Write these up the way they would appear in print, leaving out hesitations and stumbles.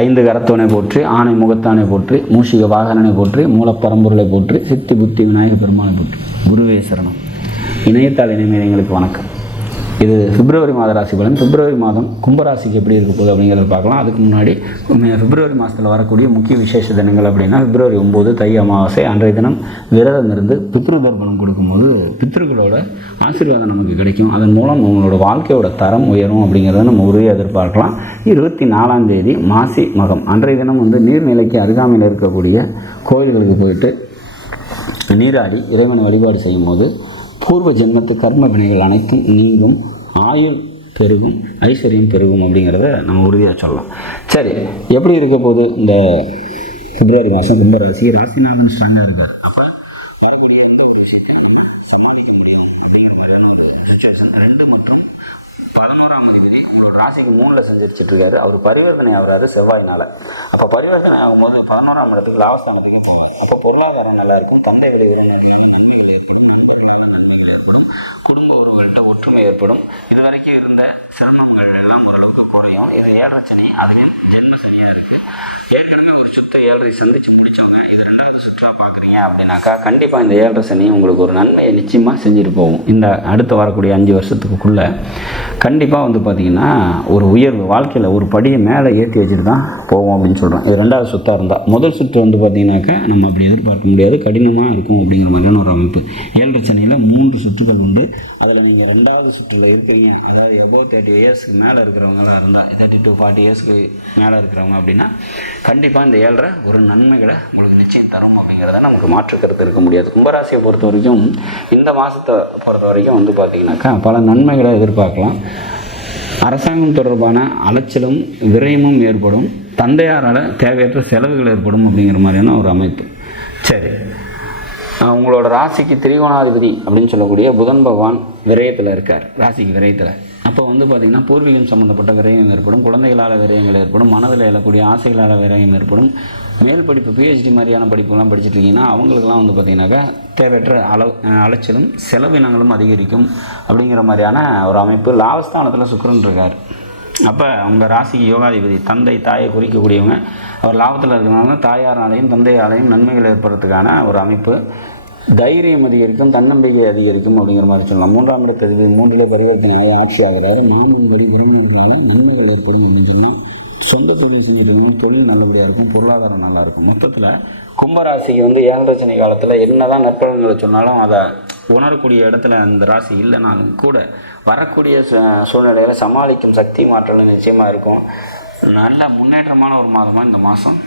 ஐந்து கரத்தவனை போற்றி, ஆணை முகத்தானை போற்றி, மூஷிக வாகனனை போற்றி, மூலப்பரம்பொருளை போற்றி, சித்தி புத்தி விநாயக பெருமானை போற்றி. குருவே சரணம். இணையத்தால் இணைமையங்களுக்கு வணக்கம். இது பிப்ரவரி மாத ராசி பலன். பிப்ரவரி மாதம் கும்பராசிக்கு எப்படி இருக்க போகுது அப்படிங்கிறத பார்க்கலாம். அதுக்கு முன்னாடி பிப்ரவரி மாதத்தில் வரக்கூடிய முக்கிய விசேஷ தினங்கள் அப்படின்னா, பிப்ரவரி 9 தை அமாவாசை. அன்றைய தினம் விரதம் இருந்து பித்ரு தர்ப்பணம் கொடுக்கும்போது பித்ருக்களோட ஆசீர்வாதம் நமக்கு கிடைக்கும். அதன் மூலம் நம்மளோட வாழ்க்கையோட தரம் உயரும் அப்படிங்கிறத நம்ம உறுதியாக எதிர்பார்க்கலாம். 24ஆம் தேதி மாசி மகம். அன்றைய தினம் நீர்நிலைக்கு அருகாமையில் இருக்கக்கூடிய கோயில்களுக்கு போயிட்டு நீராடி இறைவனை வழிபாடு செய்யும் போது பூர்வ ஜென்மத்து கர்ம வினைகள் அனைத்தும் நீங்கும், ஆயுள் பெருகும், ஐஸ்வர்யம் பெருகும் அப்படிங்கிறத நம்ம உறுதியாக சொல்லலாம். சரி, எப்படி இருக்க போது இந்த பிப்ரவரி மாதம் கும்பராசி? ராசிநாதன் ஸ்ட்ராங்காக இருக்கார். அப்போ வரக்கூடிய சமாளிக்க முடியாது அப்படிங்கிற சுச்சுவேஷன். 2 மற்றும் 11ஆம் தேதி உங்களோட ராசிக்கு 3ல் செஞ்சிருச்சுட்டு இருக்காரு. அவர் பரிவர்த்தனை ஆகிறாரு செவ்வாயினால். அப்போ பரிவர்த்தனை ஆகும்போது 11ஆம் இடத்துக்கு லாபஸ்தானத்துக்கு போகும். அப்போ பொருளாதாரம் நல்லா இருக்கும், தந்தை விலை நன்மைகள் ஏற்படும், குடும்ப உறவுகள்கிட்ட ஒற்றுமை ஏற்படும். இது வரைக்கும் இருந்த சிரமங்கள் எல்லாம் ஓரளவுக்கு குறையும். இது 7 சனி, அதுலேயும் ஜென்ம சனியாக இருக்குது. ஏற்கனவே ஒரு சுத்த 7 சந்திச்சு முடிச்சவங்க இது 2வது சுற்றா பார்க்குறீங்க அப்படின்னாக்கா கண்டிப்பாக இந்த 7 சனி உங்களுக்கு ஒரு நன்மையை நிச்சயமாக செஞ்சுட்டு போகும். இந்த அடுத்து வரக்கூடிய 5 வருஷத்துக்குள்ளே கண்டிப்பாக பார்த்தீங்கன்னா ஒரு உயர்வு வாழ்க்கையில் ஒரு படியை மேலே ஏற்றி வச்சுட்டு தான் போவோம் அப்படின்னு சொல்கிறோம். இது 2வது சுத்தாக இருந்தால். முதல் சுற்று பார்த்தீங்கன்னாக்கா நம்ம அப்படி எதிர்பார்க்க முடியாது, கடினமாக இருக்கும் அப்படிங்கிற மாதிரியான ஒரு அமைப்பு. 7 சனியில் 3 சுற்றுகள் உண்டு. அதில் நீங்கள் 2வது சுற்றில் இருக்கிறீங்க, அதாவது எபோவ் 30 இயர்ஸ்க்கு மேலே இருக்கிறவங்களாம் இருந்தால், 30 to 40 இயர்ஸ்க்கு மேலே இருக்கிறவங்க அப்படின்னா கண்டிப்பாக இந்த 7 ஒரு நன்மைகளை உங்களுக்கு நிச்சயம் தரும் அப்படிங்கிறத நமக்கு மாற்றுக்கிறது இருக்க முடியாது. கும்பராசியை பொறுத்த வரைக்கும் இந்த மாதத்தை பொறுத்த வரைக்கும் பார்த்தீங்கன்னாக்கா பல நன்மைகளை எதிர்பார்க்கலாம். அரசாங்கம் தொடர்பான அலைச்சலும் விரயமும் ஏற்படும், தந்தையாரால் தேவையற்ற செலவுகள் ஏற்படும் அப்படிங்கிற மாதிரியான ஒரு அமைப்பு. சரி, உங்களோட ராசிக்கு திரிகோணாதிபதி அப்படின்னு சொல்லக்கூடிய புதன் பகவான் விரயத்தில் இருக்கார், ராசிக்கு விரயத்தில். அப்போ பார்த்திங்கன்னா பூர்வீகம் சம்மந்தப்பட்ட விரயம் ஏற்படும், குழந்தைகளால் விரயங்கள் ஏற்படும், மனதில் எழக்கூடிய ஆசைகளால் விரயம் ஏற்படும். மேல் படிப்பு PhD மாதிரியான படிப்புலாம் படிச்சுட்டு இருக்கீங்கன்னா அவங்களுக்குலாம் பார்த்திங்கனாக்கா தேவையற்ற அலைச்சலும் செலவினங்களும் அதிகரிக்கும் அப்படிங்கிற மாதிரியான ஒரு அமைப்பு. லாபஸ்தானத்தில் சுக்கிரன் இருக்கார். அப்போ அவங்க ராசிக்கு யோகாதிபதி தந்தை தாயை குறிக்கக்கூடியவங்க. அவர் லாபத்தில் இருக்கிறனால தாயாராலையும் தந்தையாலையும் நன்மைகள் ஏற்படுறதுக்கான ஒரு அமைப்பு. தைரியம் அதிகரிக்கும், தன்னம்பிக்கை அதிகரிக்கும் அப்படிங்கிற மாதிரி சொல்லலாம். 3ஆம் இடத்ததிபதி 3ல் பரிவர்த்தனை ஆட்சி ஆகிறாரு. மாமன் வழி உறவினர்களால நன்மைகள் ஏற்படும் அப்படின்னு சொன்னால் சொந்த தொழில் செஞ்சுட்டு தொழில் நல்லபடியாக இருக்கும், பொருளாதாரம் நல்லாயிருக்கும். மொத்தத்தில் கும்பராசிக்கு 7 சனி காலத்தில் என்னதான் நற்பலன்களை சொன்னாலும் அதை உணரக்கூடிய இடத்துல அந்த ராசி இல்லைனாலும் கூட வரக்கூடிய சூழ்நிலைகளை சமாளிக்கும் சக்தி மாற்றல் நிச்சயமாக இருக்கும். நல்ல முன்னேற்றமான ஒரு மாதமாக இந்த மாதம்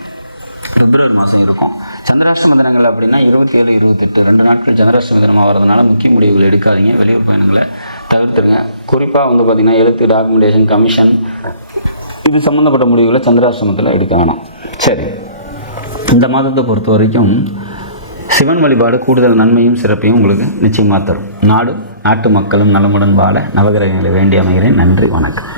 பிப்ரவரி மாதம் இருக்கும். சந்திராஷ்டம தினங்கள் அப்படின்னா 27, 28 2 நாட்கள் சந்திராஷ்டம தினமாக வரதுனால முக்கிய முடிவுகள் எடுக்காதீங்க. வெளியூர் பயணங்களை தவிர்த்துருங்க. குறிப்பாக பார்த்திங்கன்னா எழுத்து, டாக்குமெண்டேஷன், கமிஷன் இது சம்மந்தப்பட்ட முடிவுகளை சந்திராஷ்டமத்தில் எடுக்க வேணாம். சரி, இந்த மாதத்தை பொறுத்த வரைக்கும் சிவன் வழிபாடு கூடுதல் நன்மையும் சிறப்பையும் உங்களுக்கு நிச்சயமாக தரும். நாடு நாட்டு மக்களும் நலமுடன் வாழ நவகிரகங்களை வேண்டி அமைகிறேன். நன்றி, வணக்கம்.